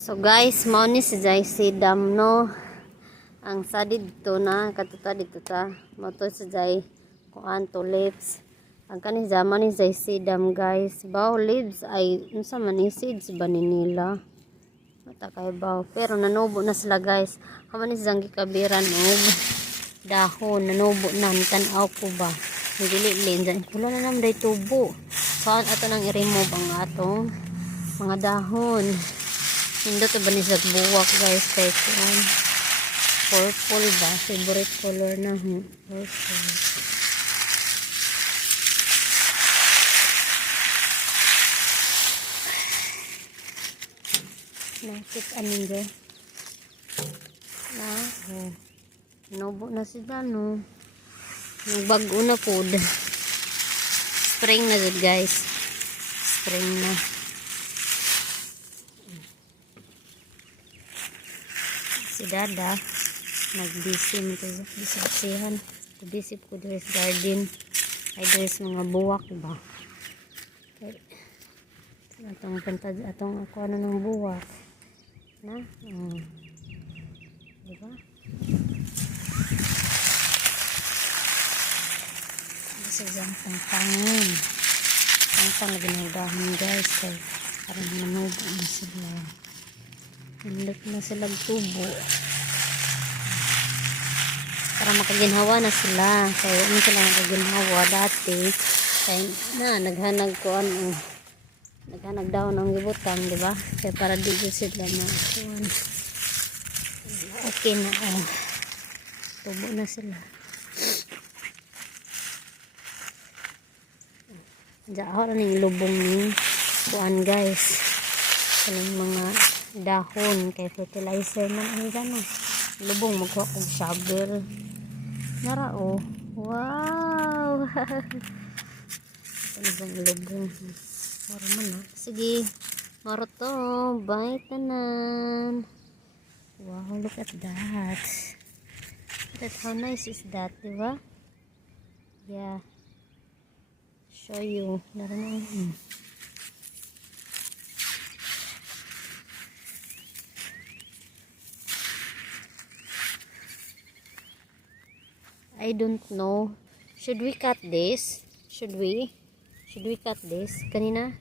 So guys, mao ni si Jai Sidam no. Ang sa dito na katuta dito ta. Mao to si Jai kuan tulips. Ang kani zaman ni Jai Sidam guys. Bao leaves ay unsa man ni seeds ba ni nila? Mata kay bao pero nanubo na sila guys. Haman ni Janggi kabiran og dahon nanubo na tan-aw ko ba. Nagili-lin dyan. Kula na naman day tubo. Saan ato nang i-remove ang atong mga dahon. Hindi ito ba ni sa buwak guys kay kuan purple ba favorite color na purple. Nakit anin dyan na nobo na sila no nagbago na food spring na dyan guys, spring na. Si Dada nagdisim ko bisasihan disip ko dress garden ay dress mga buwak ba okay. Atong pantad atong ako ano ng buwak na diba kasi dyan pangpangin pangpang lagi ng dahon guys kaya parang manubo na sila. Hinlik na silang tubo para makaginhawa na sila kaya ano sila makaginhawa dati kaya na naghanag ko ano naghanag daw ng gibutan diba kaya para di sila na okay na tubo na sila diyan ako na yung lubong ni kuan guys kaling mga dahon kay fertilizer man ang gano'n lubong magkuha kong shovel nara wow talagang lubong maro man na sige maro to bye tanan wow look at that how nice is that diba yeah show you nara na I don't know. Should we cut this? Should we cut this? Kanina?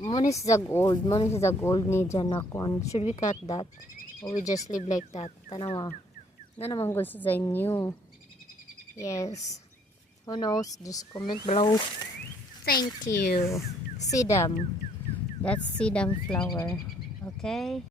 Monis zag old ni dyan na kon. Should we cut that? Or we just leave like that? Tanawa. Na naman kung sa new. Yes. Who knows? Just comment below. Thank you. Sidam. That's Sidam flower. Okay?